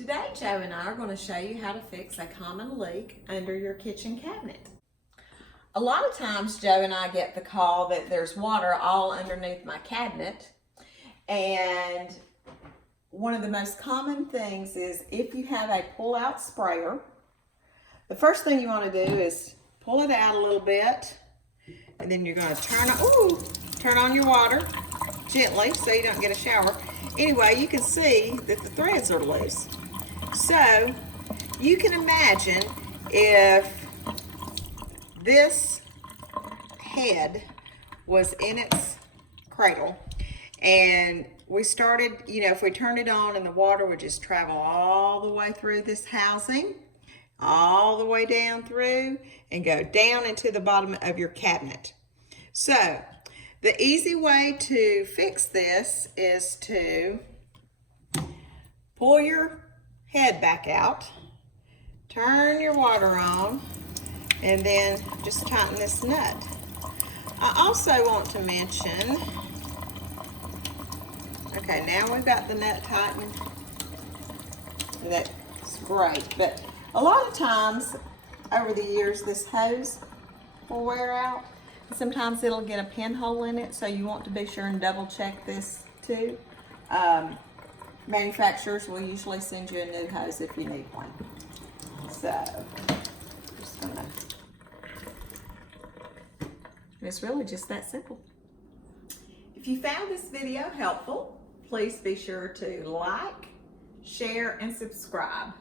Today, Joe and I are going to show you how to fix a common leak under your kitchen cabinet. A lot of times, Joe and I get the call that there's water all underneath my cabinet, and one of the most common things is if you have a pull-out sprayer, the first thing you want to do is pull it out a little bit, and then you're going to turn on your water gently so you don't get a shower. Anyway, you can see that the threads are loose. So you can imagine if this head was in its cradle and we started, if we turned it on and the water would just travel all the way through this housing, all the way down through and go down into the bottom of your cabinet. So the easy way to fix this is to pull your head back out, turn your water on, and then just tighten this nut. I also want to mention, okay, now we've got the nut tightened, and that's great, but a lot of times over the years this hose will wear out. Sometimes it'll get a pinhole in it, so you want to be sure and double check this too. Manufacturers will usually send you a new hose if you need one. So, it's really just that simple. If you found this video helpful, please be sure to like, share, and subscribe.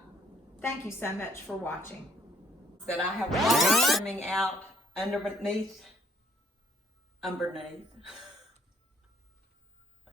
Thank you so much for watching. That I have water coming out underneath.